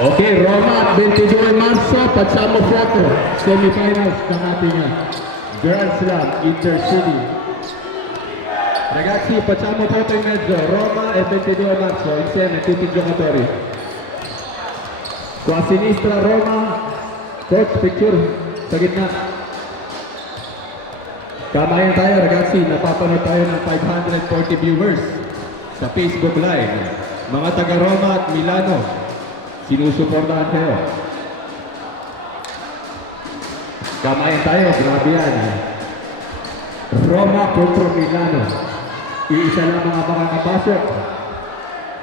Okay, Roma at 22 Marzo, facciamo foto. Semifinals ng ating Grand Slam Intercity. Ragazzi, facciamo foto in mezzo. Roma e 22 Marzo, insieme tutti i giocatori. Qua a sinistra Roma, coach, picture, sa gitna. Kamayan tayo ragazzi, napapanood tayo ng 540 viewers sa Facebook Live. Mga taga Roma at Milano, sinusuportahan kayo. Kamayan tayo, grabe yan. Roma kontra Milano. Iisa lang mga makakapasok.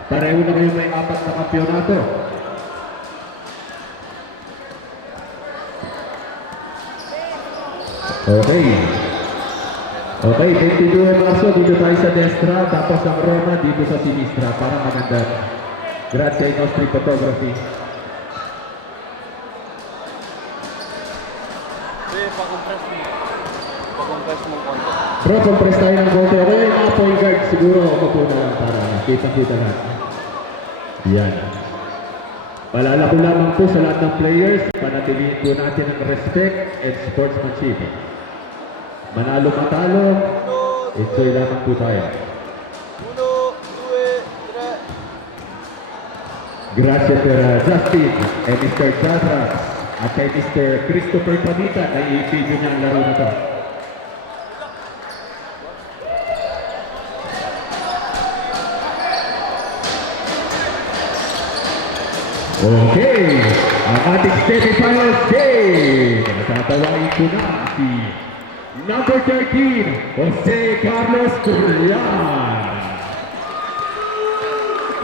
Pareho na kayo may 4 na kampyonato. Okay. Okay, 22 Marso, dito tayo sa destra, tapos ang Roma dito sa sinistra, para maganda. Grazie ai nostri fotografi. Bro, compress tayo ng konti. Okay, mga point guard, siguro mapo na lang para kita-kita natin. Yan. Paalala ko lamang po sa lahat ng players, panatilihin po natin ang respect and sportsmanship. Manalo matalo, enjoy lamang po tayo. 1, 2, 3. Grazie per Justin e Mr. Jatra at kay Mr. Christopher Panita na i-video niya ang laro na to. Okay, ang ating semifinals game. Natatawain ko na si number 13, Jose Carlos Curian.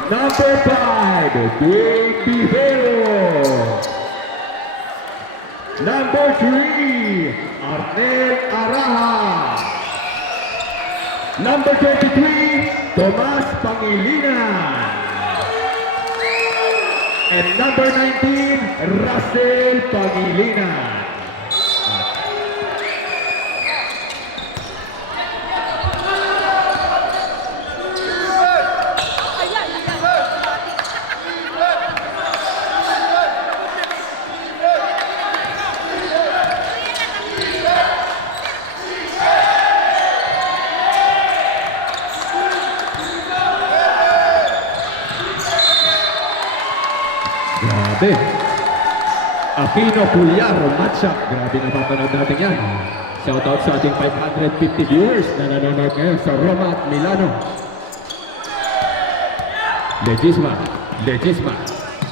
Number 5, Dwayne Vivero. Number 3, Arnel Araha. Number 23, Tomas Pangilinan. And number 19, Russell Pangilinan. Grabe. Aquino Puliaro, matchup. Grabe na mapanood natin yan. Shoutout sa ating 550 viewers na nanonood ngayon sa Roma at Milano. Legisma.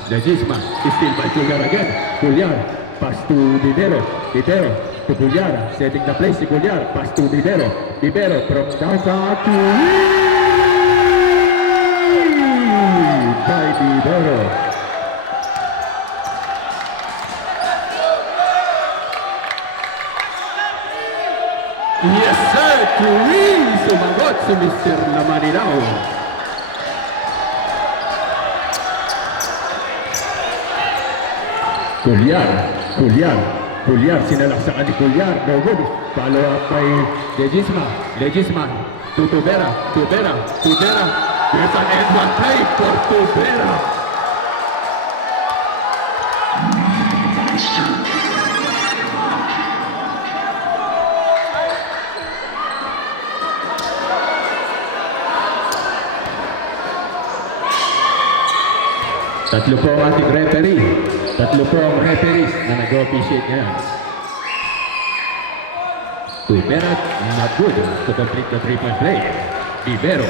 Still by Puliar again. Puliar, pass to Vivero. Vivero to Puliar. Setting the place si Puliar. Pass to Vivero. Vivero from downtown to by Vivero. Yes sir, Tuwing sumagot si Mr. Lamaninaw. Puliar, sinalaksakan ni Puliar, no good. Follow up by Legisma, to Tubera. There's an end one play for Tubera. Tatlo po ang ating referee. Tatlo po ang referees na nag-officiate ngayon. Tubera, not good to complete the 3-point play. Vivero.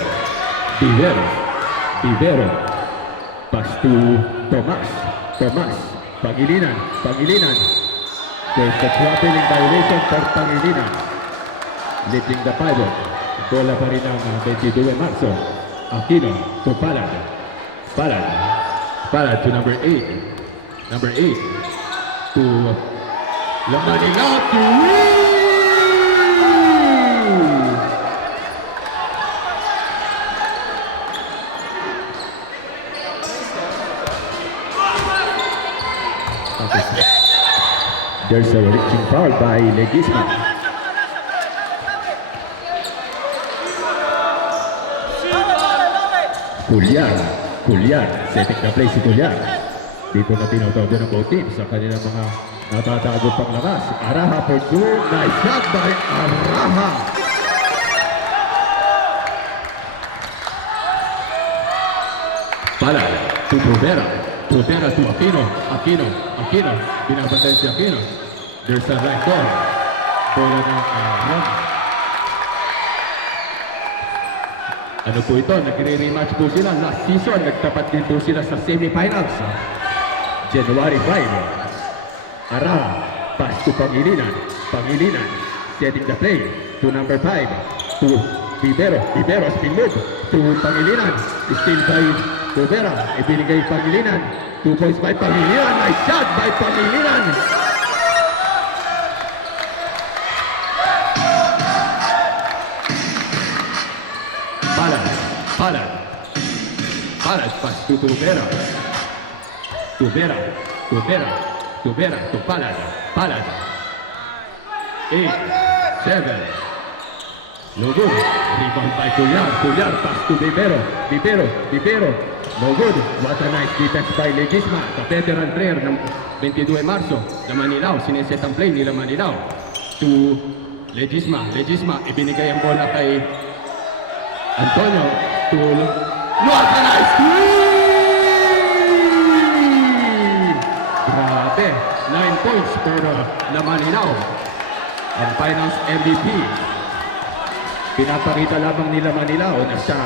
Pass to Tomas. Pangilinan. There's a traveling violation for Pangilinan. Lifting the pivot. Bola pa rin ang 22 Marzo. Aquino to Palad to number 8 to Lamaninaw to There's a reaching foul by Legisma. Puliar, setting the play si Puliar. Dito na tinatawag ng both teams sa kanilang mga natatago pang lakas. Araha for two. Nice shot by Araha. Palad to Provera. Provera to Aquino. Aquino. Binabantayan si Aquino. There's a right ball. Bola ng run. Ano po ito? Nagre-rematch po sila. Last season, nagtapat din po sila sa semifinals. January 5. Araha. Pass to Pangilinan. Setting the play to number 5. To Vivero. Spin move. To Pangilinan. Still by Provera. Ibinigay Pangilinan. 2 points by Pangilinan. Nice shot by Pangilinan. Palad pass to Provera. Provera to Palad. 8, 7. No good. Rebound by Cullar pass to Vivero. No good. What a nice defense by Legisma. The veteran player ng 22 Marso. Na Manilao. Sineset ang play nila Manilao. To Legisma. Ibinigay ang bola kay Antonio. To what a nice Grabe. 9 points for Manilao. Ang finals MVP. Pinapakita lamang nila Manilao na siya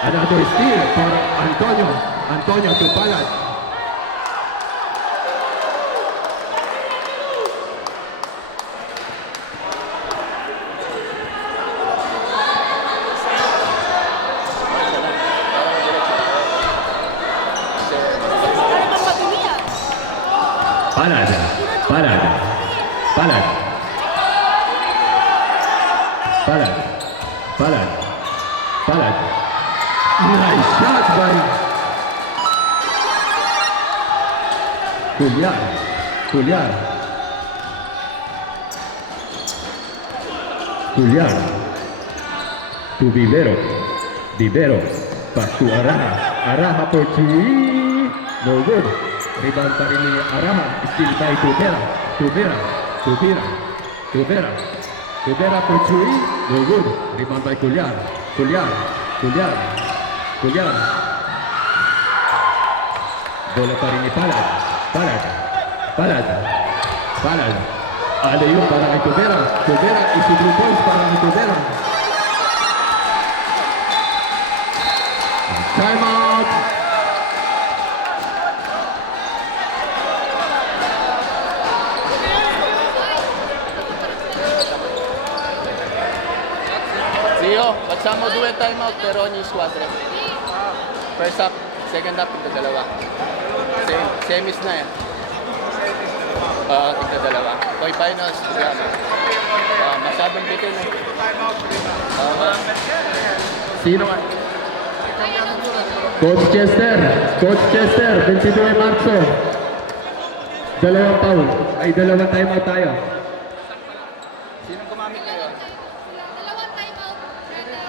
another steal for Antonio to Palad. Palad. Nice shot by Cullar. To Vivero. Pass to Araha for three. No good. Rebound pa rin ni Araha. Still by Tuvera for three. No good. Rebound by Cullar. Bola pa rin ni Palad. Alley-oop para kay Tuvera. Isi 3 points para kay Tuvera. Time out. Zio, facciamo 2 timeout per ogni squadra. First half, second half, tigda dalawa. Semis na yan. Tigda dalawa. Toy finals, programa. Masyadong bitin eh. Sino nga? Coach Chester, 22 Marso. Dalawang foul. Ay, dalawang timeout tayo. Sino gumamit ngayon?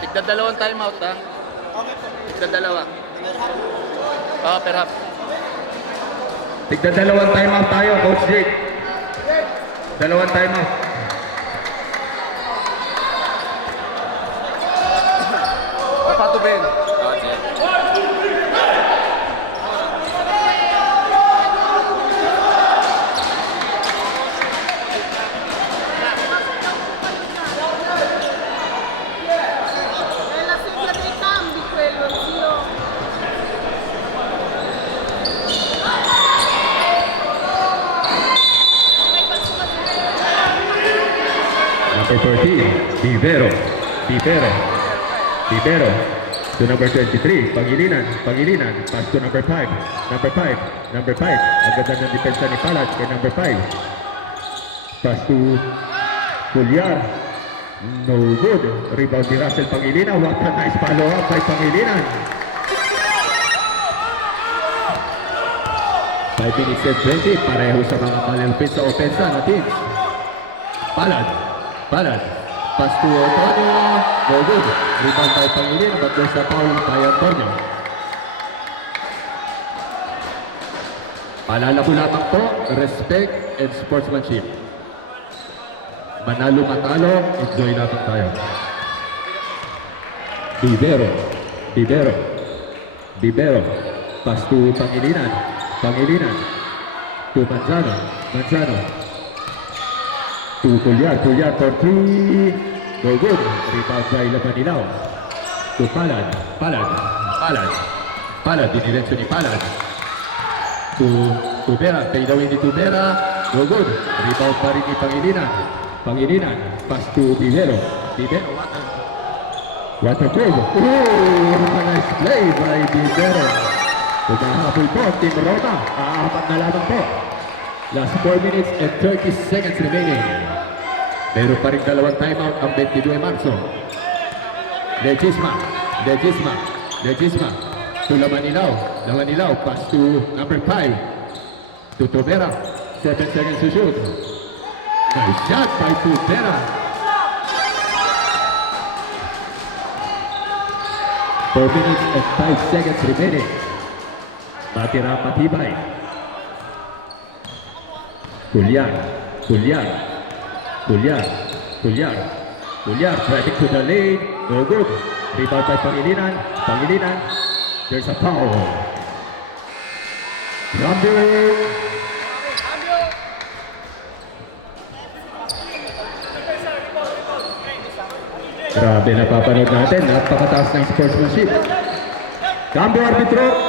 Tigda dalawang timeout ha? Tigda dalawa. Per half. Tigda dalawang timeout tayo, Coach Jake. Dalawang timeout. Papato Ben. Number 14, Vivero. To number 23, Pangilinan. Pass to number 5. Ang ganda ng depensa ni Palad kay number 5. Pass to Cullar. No good. Rebound ni Russell Pangilinan. What a nice follow-up by Pangilinan. 5 minutes and 20. Pareho sa mga malalupit sa opensa na teams. Palad. Pass to Antonio. No good. Rebound by Pangilinan, but there's a foul by Antonio. Paalala ko lamang po, respect and sportsmanship. Manalo matalo, enjoy lamang tayo. Bibero, Bibero, Bibero, pass to Pangilinan, Pangilinan, to Manzano, Manzano, to Pulyar, Pulyar for 3, no good, rebound by Lapanilaw, to Palad, Palad, Palad, Palad, diniretso ni Palad, to Tubera, fade away ni Tubera, no good, rebound pa rin ni Pangilinan, Pangilinan, pass to Bibero, Bibero, what a goal! Oh, nice play by Bibero. Kumahabol po, Team Roma. Aapat na lamang po. Last 4 minutes and 30 seconds remaining. Meron pa rin dalawang timeout ang 22 Marso. Legisma, Legisma, Legisma. To Lamanilaw, Lamanilaw, pass to number 5. To Tubera, 7 seconds to shoot. Nice shot by Tubera. 4 minutes and 5 seconds remaining. Matira Matibay. Pulyar, Pulyar, Pulyar, Pulyar, Pulyar, driving to the lane. No good. Rebound by Pangilinan, Pangilinan. There's a foul. Cambio. Grabe na papanood natin, napakataas ng sportsmanship. Cambio arbitro.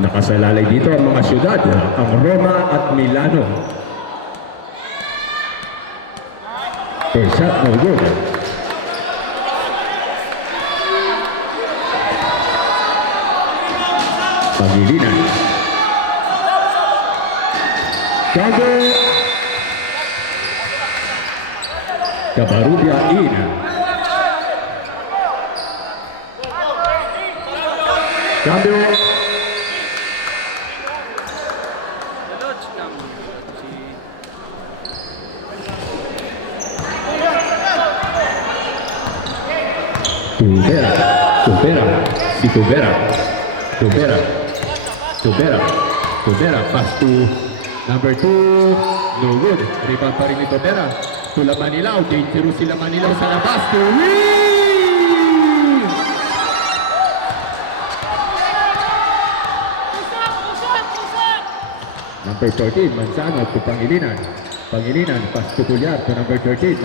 Nakasalalay dito ang mga syudad, ang Roma at Milano. First shot, no good. Pangilinan. Cambio. Cabarubia in. Cambio. Tubera, Tubera, si Tubera, Tubera, Tubera, Tubera, pass to number 2, no good. Rebound pa rin ni Tubera. To Lamanilaw, dangerous si Lamanilaw sa labas. To win! Number 14, Manzano to Pangilinan. Pangilinan, pass to Pulyar to number 13,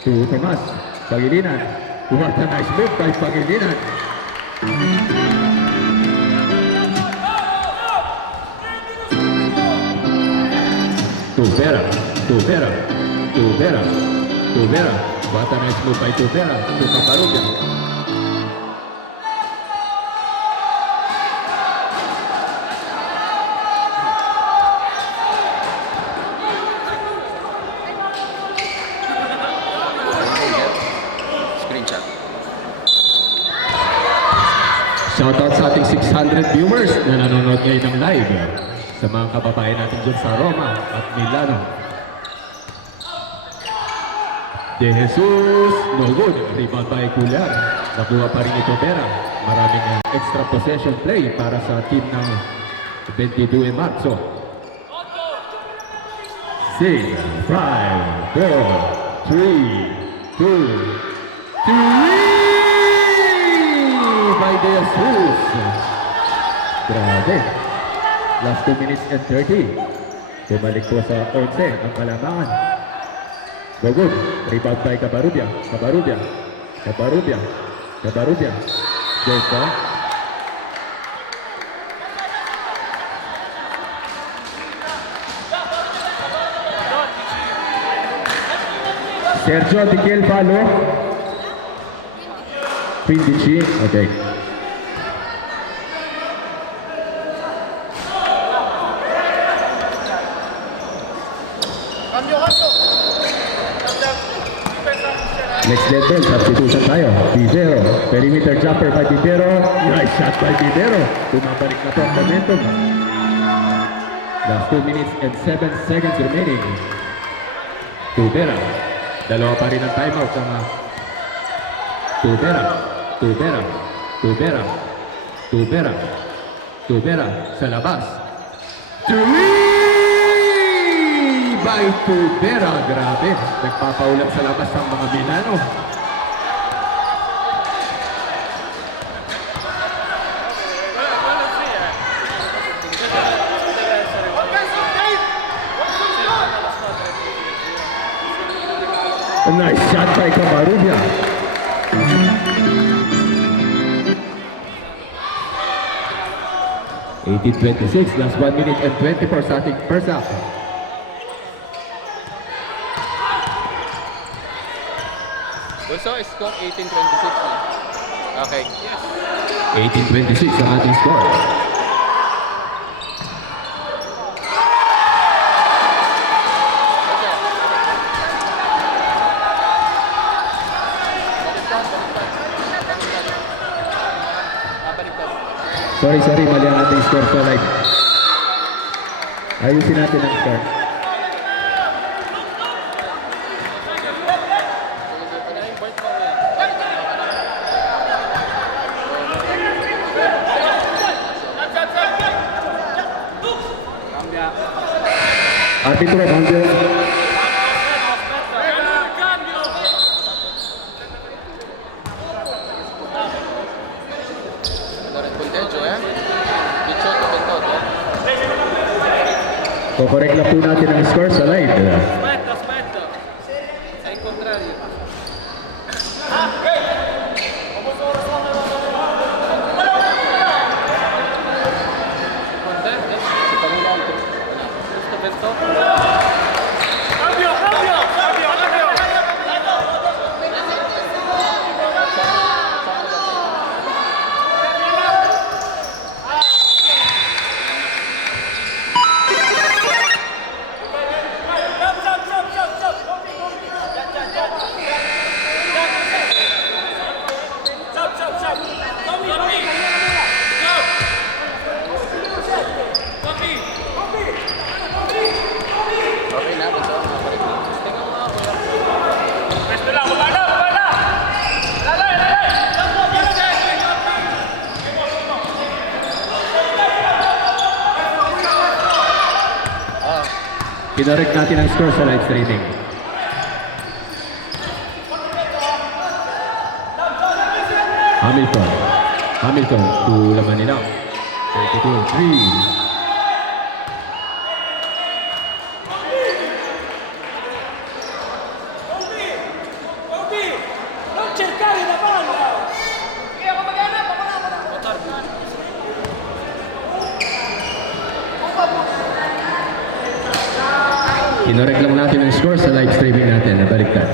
to Tomas. Pangilinan, what a nice move by Pangilinan. Tubera, Tubera, Tubera, Tubera. What a nice move by Tubera to Cabarubia. Screenshot. Shoutout sa ating 600 viewers na nanonood ngayon ng live. Sa mga kababayan natin dyan sa Roma at Milano. De Jesus, no good. Rebound by Pulyar. Nakuha pa rin ito Tubera. Maraming extra possession play para sa team ng 22 Marzo. 6, 5, 4, 3, 2, 3 by De Jesus. Grabe. Last 2 minutes and 30. Bumalik po sa 11 ang kalamangan. No good. Rebound by Cabarubia. Cabarubia. Cabarubia. Cabarubia. Jota. Sergio Tiquiel Palo. Quindici. Okay. Next level, substitution tayo. Bibero. Perimeter jumper by Bibero. Nice shot by Bibero. Tumabalik na po ang momentum. Last 2 minutes and 7 seconds remaining. Tubera. Dalawa pa rin ang timeout ng Tubera. Tubera. Tubera. Tubera. Tubera sa labas. Three by Tubera. Grabe. Nagpapaulam sa labas ang mga Milano. A nice shot by Camarubia. (18:26), last 1 minute and 24 seconds first half. Also, score 18-26 na. Okay. 18:26 ang ating score. Sorry, mali ang ating score sa live. Ayusin natin ang score. Arbitro, cambio. Allora il punteggio è 18-28. Correct na po natin ang score sa live. Aspetta. È il contrario. Si fa un altro. Questo 28. Cambio! Okay na, punta ako. Kinorek natin ang score sa live streaming. Hamilton to Lamanina. 32-3. Non cercare la palla! Kinorek lang natin ang score sa live streaming natin. Nabaliktad.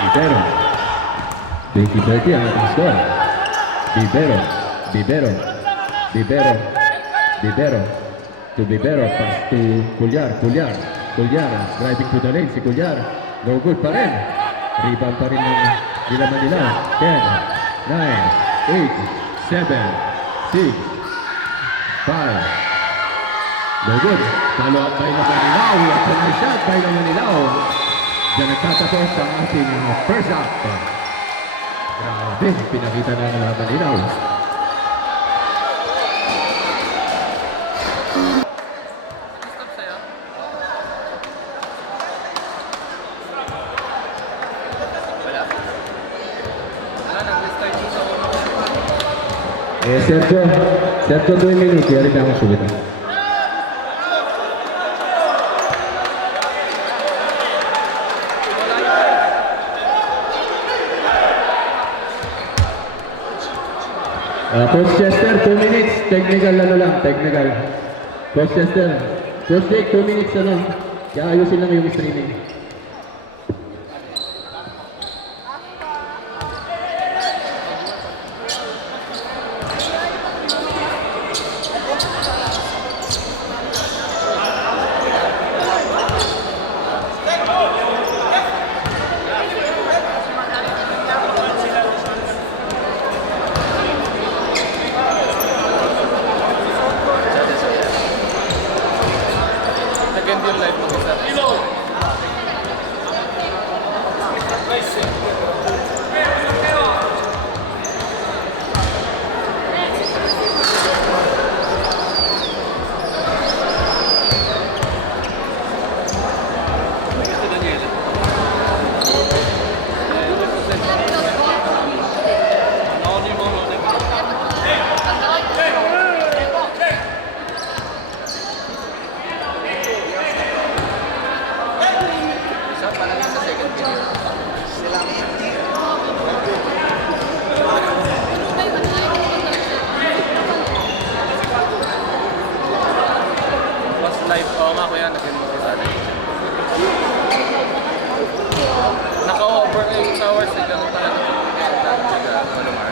Bibero. 20-30 ang ating score. Bibero. To Bibero, pass to Cullar, driving to the lane, si Cullar, no good pa rin. Rebound pa rin ng nila Manila. 10, 9, 8, 7, 6, 5. No good. Follow up by na Manilao. At a nice shot by na Manilao. Diyan nagtatapos ang ating first half. Grabe, pinakita na ng Manilao. Sergio 2 minuti, arriviamo subito. Coach Chester, 2 minutes, technical technical. Coach Chester, Coach Jake, 2 minutes kaya ayusin lang yung streaming. Second yung live mo isa. Isa pa lang sa second game. Was live. Oo nga kuya, nag-input ko sana. Naka-over na yung towers. Ganun pala na Malumar.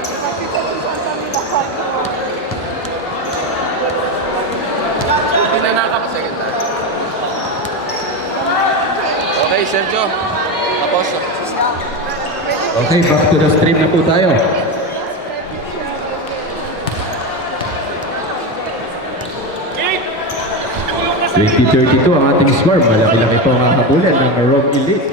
Hindi na nakaka-second time. Okay, Sergio. Tapos. Okay, back to the stream na po tayo. ...2032 ang ating score. Malaki-laki po ang hahabulin ng Rogue Elite.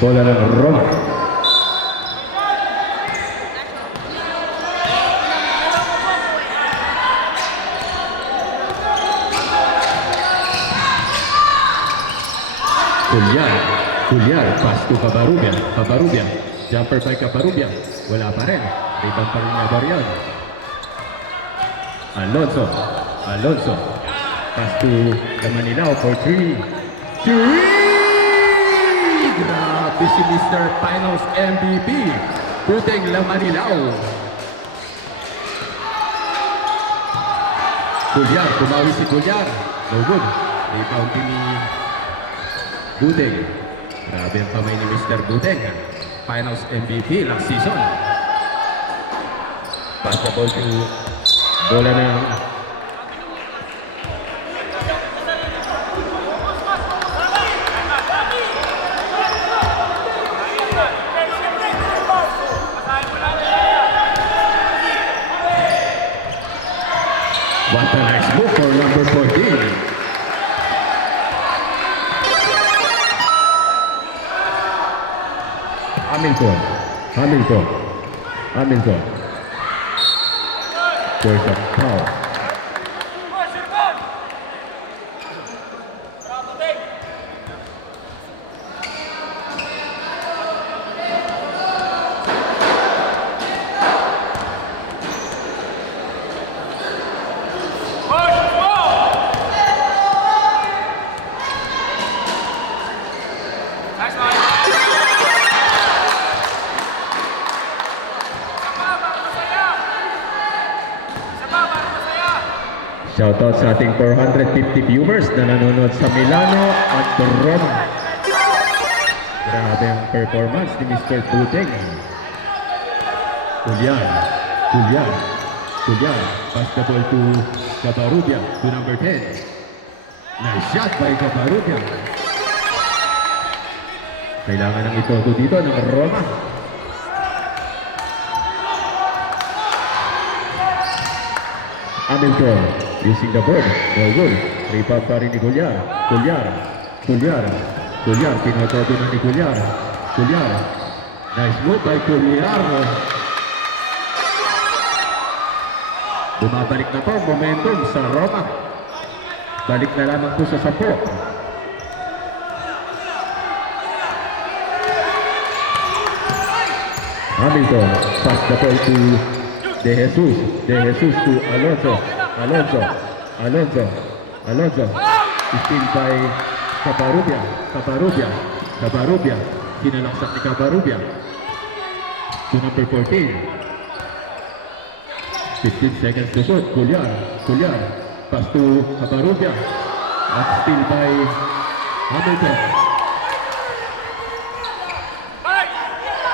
Bola ng Roma. Julian, pass to Cabarrubian, jumper by Cabarrubian, wala pa rin, rebound pa rin na Barion. Alonso, pass to Lamanilao for 3. Grabe si Mr. Finals MVP, Puting Lamanilao. Kumawi si Julian, no good, rebound ni Budeng. Grabe ang kamay ni Mr. Budeng. Finals MVP last season. Basketball to bola ng what a nice move for number 14. Hamilton. There's a foul. Shoutout sa ating 450 viewers na nanonood sa Milano at Roma. Grabe ang performance ni Mr. Puting. Julian, basketball to Cabarrubian, to number 10. Nice shot by Cabarrubian. Kailangan ng ito dito ng Roma. Hamilton using the board. No good. Rebound pa rin ni Gulyar. Tinotodo na ni Gulyar. Nice move by Gulyar. Bumabalik na po momentum sa Roma. Balik na lamang po sa 10. Hamilton, pass the ball to De Jesus to Alonso. Still by Cabarrubian. Kinalaksak ni Cabarrubian. To number 14. 15 seconds to shoot. Gulyar. Pass to Cabarrubian. At still by Hamilton.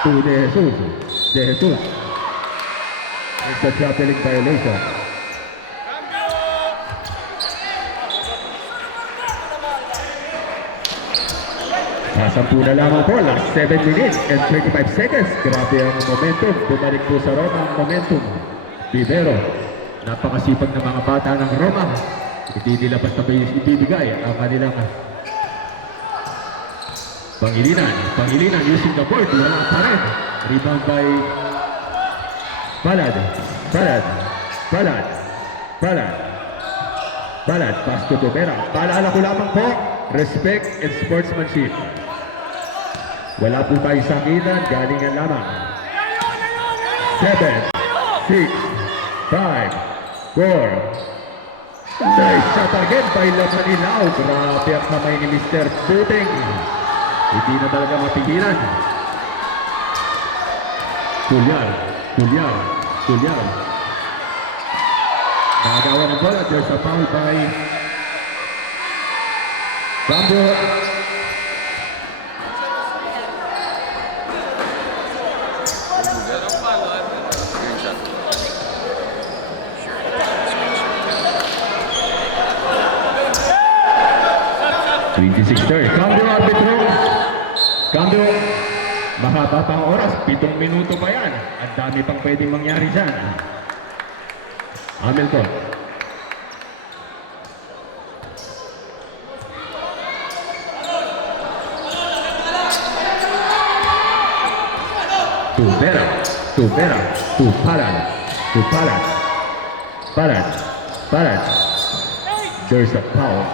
To De Jesus. It's a traveling violation. Sasampu na lamang po, last 7 minutes and 35 seconds. Grabe ang momentum. Bumalik po sa Roma ang momentum. Vivero, napakasipag ng mga bata ng Roma. Hindi nila basta ibibigay ang kanilang Pangilinan using the board. Wala pa rin. Rebound by Balad. Pass to Tubera. Paalala ko lamang po, respect and sportsmanship. Wala po tayo sakitan, galingan lamang. 7, 6, 5, 4. Nice shot again by Lamanilao. Grabe ang kamay ni Mr. Puting. Hindi na talaga mapigilan. Kulyar. Nagawa ng bola. There's a foul by Cambio. Green shot. Cambio, mahaba pang oras, 7 minuto pa yan. Ang dami pang pwedeng mangyari dyan. Hamilton. Tubera, Palad. There's a foul.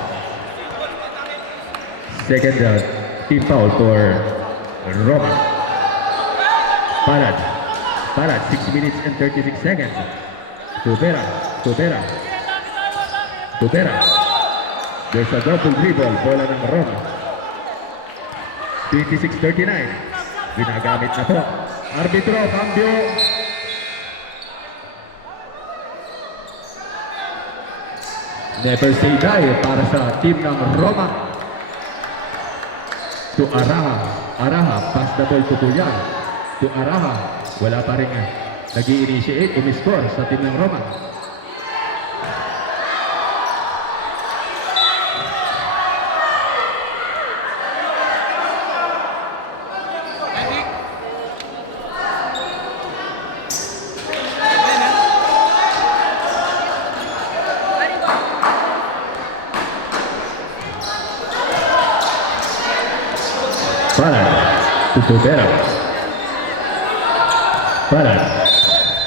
Second team foul for Roma. Palad, 6 minutes and 36 seconds. Tubera. There's a double dribble, bola ng Roma. 26-39. Ginagamit na po. Arbitro, cambio. Never say die para sa team ng Roma. To Araha, pass the ball to Kulyar. To Araha, wala pa rin nag-i-initiate, umiscore sa team ng Roma. Palad.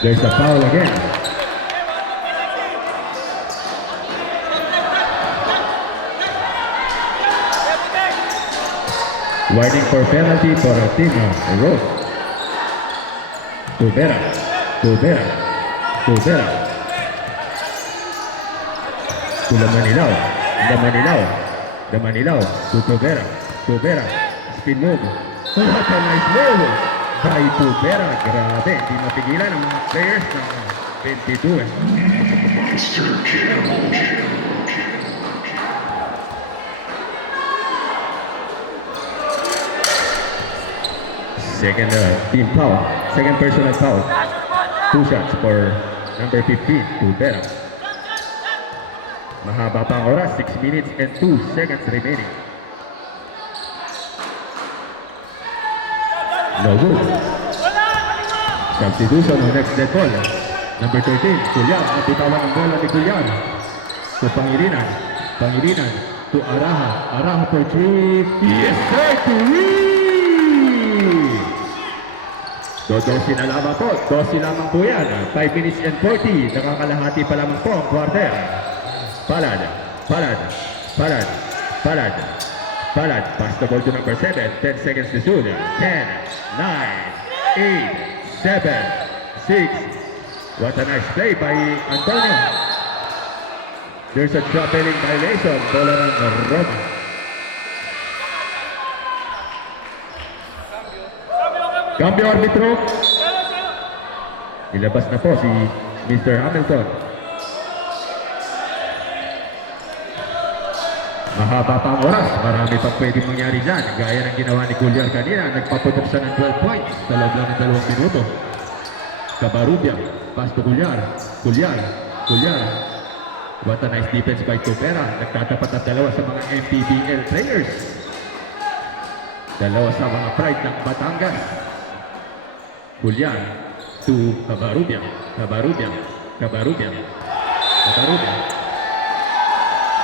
There's a foul again. Warning for penalty for a team of Rose. Tubera. To Lamanilao. To Tubera. Spin move. What a nice move by Tubera. Grabe, hindi mapigilan ang mga players ng 22. Second team foul. Second personal foul. 2 shots for number 15, Tubera. Mahaba pang oras, 6 minutes and 2 seconds remaining. No good. Substitution on next dead ball. Number 13, Kulyar. Napitawan ang bola ni Kulyar. To Pangilinan. To Araha for 3. Yes sir, 3! Dodosi na lamang po. 12 lamang po yan. 5 minutes and 40. Nakakalahati pa lamang po ang quarter. Palad. Pass the ball to number 7. 10 seconds to shoot. 10, 9, 8, 7, 6. What a nice play by Antonio. There's a traveling violation. Bola ng Roma. Cambio arbitro. Ilabas na po si Mr. Hamilton. Mahaba pa ang oras, marami pang pwedeng mangyari dyan. Gaya ng ginawa ni Kulyar kanina, nagpaputok siya ng 12 points sa loob lang ng 2 minuto. Cabarrubia, pass to Kulyar. What a nice defense by Tubera. Nagtatapat at dalawa sa mga MPBL players. Dalawa sa mga pride ng Batangas. Julian to Cabarrubia. Cabarrubia. Cabarrubia. Cabarrubia.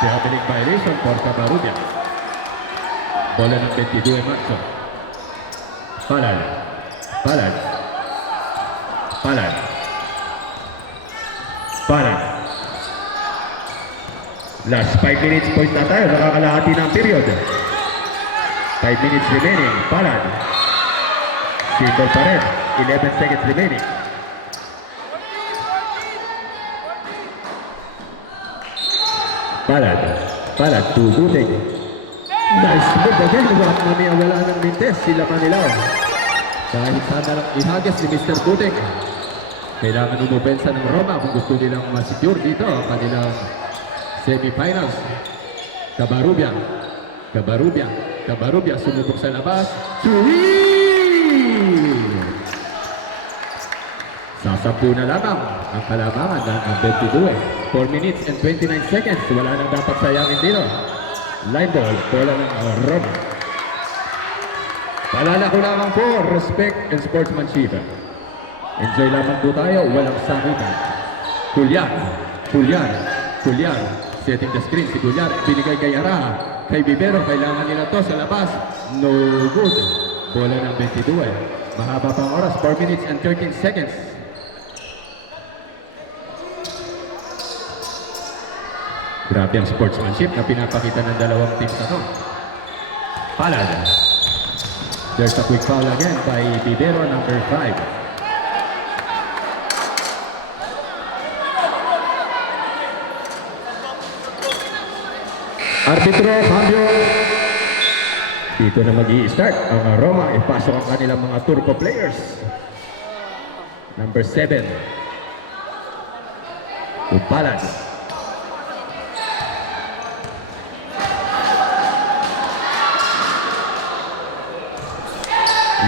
Traveling violation for Cabarrubia. Bola ng 22 Matzo. Palad. Palad. Palad. Palad. Last 5 minutes point na tayo. Nakakalahati ng period. 5 minutes remaining. Palad. Simple pa rin. 11 seconds remaining. Palad. Palad to Buting. Nice move again. Wala mamaya wala ng mintes. Sila Manilaw. Dahil sana lang ihagis ni Mr. Buting. Kailangan umubensa ng Roma kung gusto nilang masecure dito ang kanilang semifinals. Cabarrubia. Cabarrubia. Cabarrubia sumubok sa labas. Sasampu na lamang ang kalamangan ng 22. 4 minutes and 29 seconds. Wala nang dapat sayangin dito. Line ball. Bola ng Roma. Paalala ko lamang po, respect and sportsmanship. Enjoy lamang po tayo, walang sakitan. Julian. Julian. Julian. Setting the screen si Julian. Binigay kay Araha. Kay Vivero, kailangan nila to sa labas. No good. Bola ng 22. Mahaba pang oras, 4 minutes and 13 seconds. Grabe ang sportsmanship na pinapakita ng dalawang teams na to. Palad. There's a quick foul again by Vivero, number 5. Arbitro, cambio. Dito na mag-i-start ang Roma. Ipasok ang kanilang mga turco players. Number 7. Palad.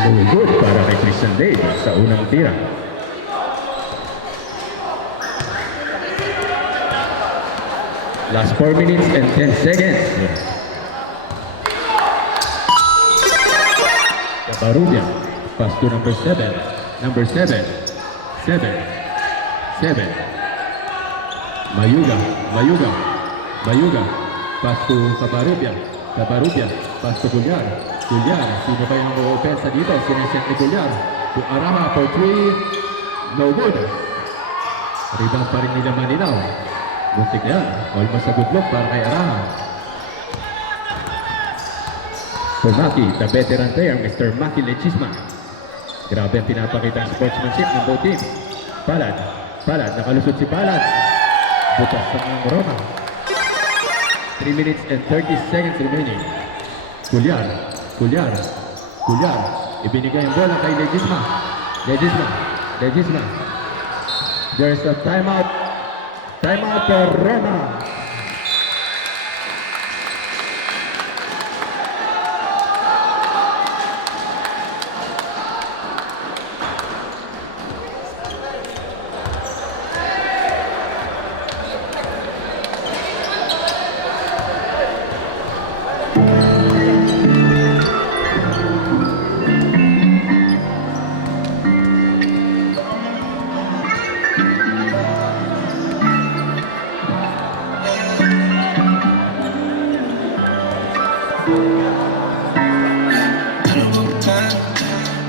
Good para kay Christian Dave sa unang tira. Last 4 minutes and 10 seconds. Cabarrubia. Pass to number 7. Number 7. 7. 7. Mayuga. Mayuga. Mayuga. Pass to Cabarrubia. Cabarrubia. Pass to Julian. Julian. Sino ba yung opensa dito? Sineset ni Julian. To Araha for 3. No good. Rebound pa rin nila Manilaw. Buntik yan. Almost a good look para kay Araha. For Maki, the veteran player, Mr. Maki Lechisma. Grabe ang pinapakita ang sportsmanship ng both teams. Palad. Palad. Nakalusot si Palad. Butas sa mga Roma. 3 minutes and 30 seconds remaining. Julian. Julian. Julian. Ibinigay ang bola kay Lechisma. Lechisma. Lechisma. There's a timeout. Timeout for Roma.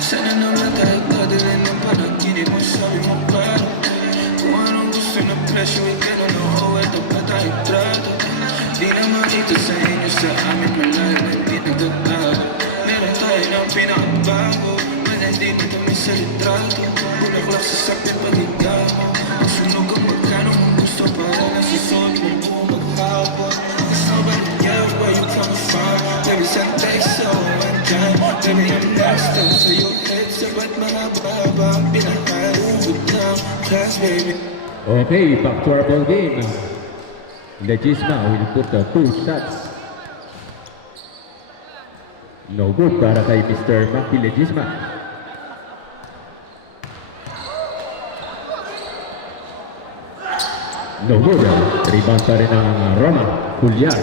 Sana naman tayo padalin ng panaginip mo sabi mo klaro. Kung anong gusto ng presyo, hindi na nauwal dapat tayo trato. Di naman ito sa inyo, sa amin malayo na hindi nagtatago. Meron tayo ng pinakabago, malandi na kami sa litrato. Bulaklak sa sakit pagigda mo, ang sunog ang magkano kung gusto para nasasod mo buong maghapon. Gusto ba niya, where you come from? Baby, saan tayo sa umandan? Baby, I'm next up sa iyo head. Sabat mga baba, pinakarugod ng class, baby. Okay, back to our ball game. Lechisma will put the 2 shots. No good para kay Mr. Maki Lechisma. No good. Rebound pa rin ang Roma. Julian.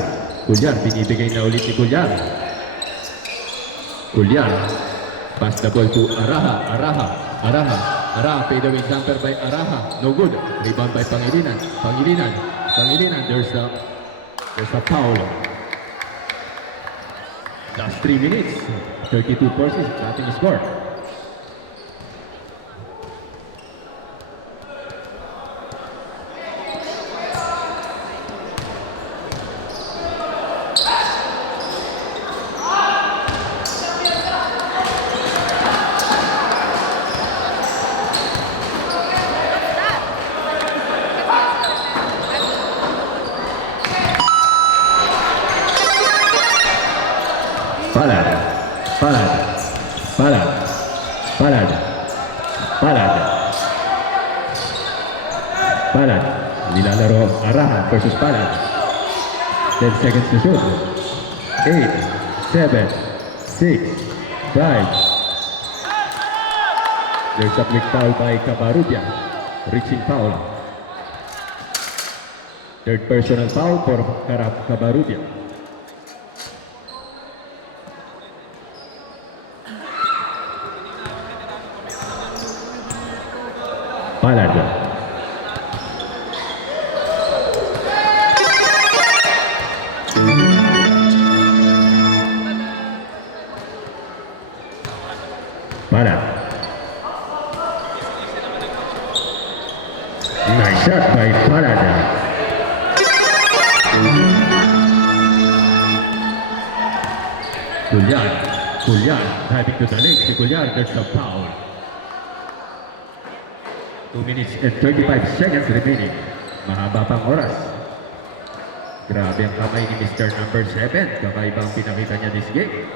Julian, binibigay na ulit ni Julian. Kulyar. Pass the ball to Araha. Fade away jumper by Araha. No good. Rebound by Pangilinan. There's a foul. Last 3 minutes. 32 points. Nothing to score. Palad. Nilalaro Araha versus Palad. 10 seconds to shoot. 8, 7, 6, 5. There's a quick foul by Cabarrubia. Reaching foul. Third personal foul for Cabarrubia. Palad. Palad. Nice shot by Palad. Kulyar diving to the lane. Si Kulyar, there's a foul. 2 minutes and 35 seconds remaining. Mahaba pang oras. Grabe ang kamay ni Mr. Number 7. Kakaibang pinakita niya this game.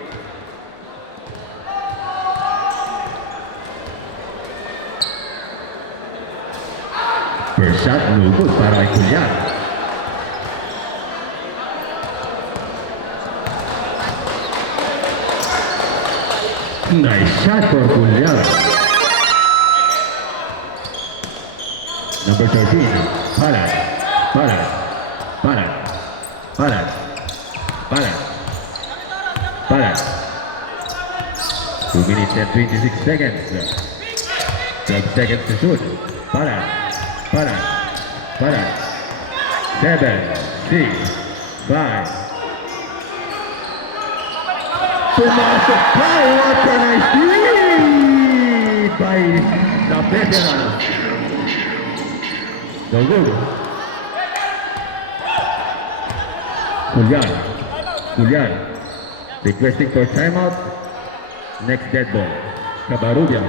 First shot, no good para kay Kulyar. Nice shot for Kulyar. Number 13, Palad. 2 minutes and 26 seconds. 12 seconds to shoot. Palad. 7, 6, 5. Pumasok pa! What can I see? By the veteran. No good. Kulyar. Requesting for timeout. Next dead ball. Cabarrubia.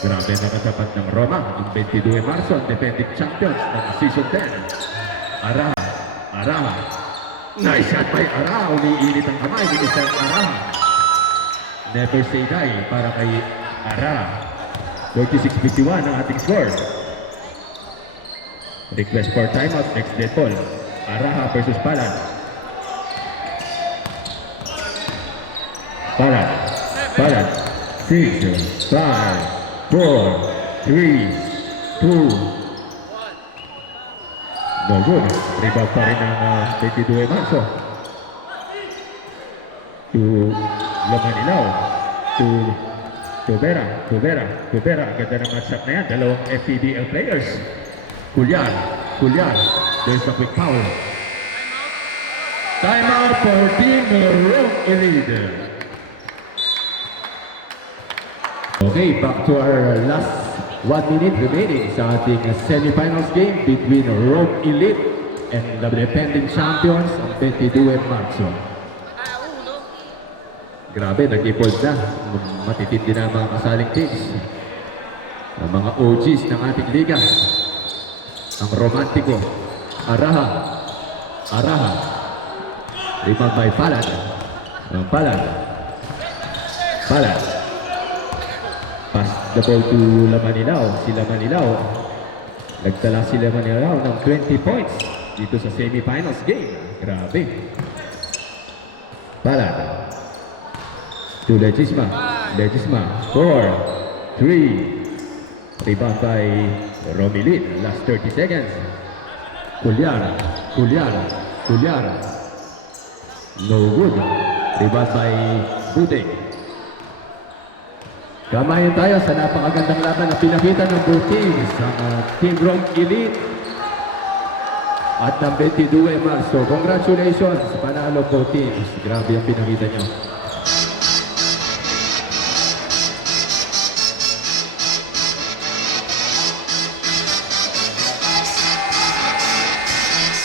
Grabe nakatapat ng Roma. Ang 22 Marso, ang defending champions ng Season 10. Araha. Nice shot by Araha. Umiinit ang kamay ni Mr. Araha. Never say die para kay Araha. 46-51 ang ating score. Request for timeout. Next dead ball. Araha versus Palad. Palad. 6, 5, 4, 3, 2. No good. Rebound pa rin ng 22 Marso. To Lamanilao. To Vera. Ganda ng matchup na yan. Dalawang FPBL players. Kulyar. There's a quick foul. Timeout for Team Rome Elite. Okay, back to our last 1 minute remaining sa ating semifinals game between Rome Elite and the defending champions, ang 22 Marso. Grabe, nag-evolve na. Matitindi na ang mga kasaling teams. Ang mga OGs ng ating liga. Ang romantiko. Araha. Rebound by Palad. Pass the ball to Lamanilao. Si Lamanilao. Nagtala si Lamanilao ng 20 points dito sa semifinals game. Grabe. Palad. To Legisma. 4, 3. Rebound by Romilit. Last 30 seconds. Kulyar. No good. Rebound by Bude. Kamayan tayo sa napakagandang laban na pinakita ng both teams sa Team Rock Elite at ng 22 Marso. Congratulations, panalo both teams. Grabe ang pinakita nyo.